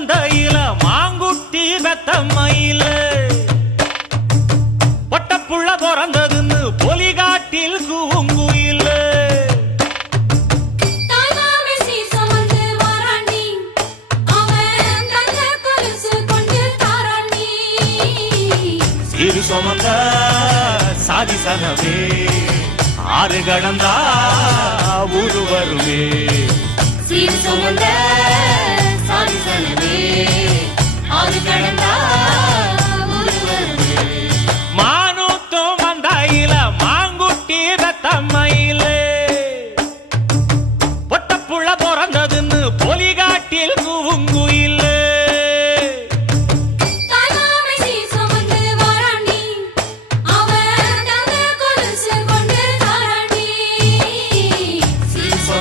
மந்தையில மாங்குட்டி வெத்தம்மையில பொட்டப்புள்ள பிறந்ததுன்னு பொலிகாட்டில் கூங்குயில சீரு சுமந்த சாதிசனவே ஆறு கடந்தா ஊரு வருவே சீரு சுமந்த சாதிசனவே ஆறு கடந்தா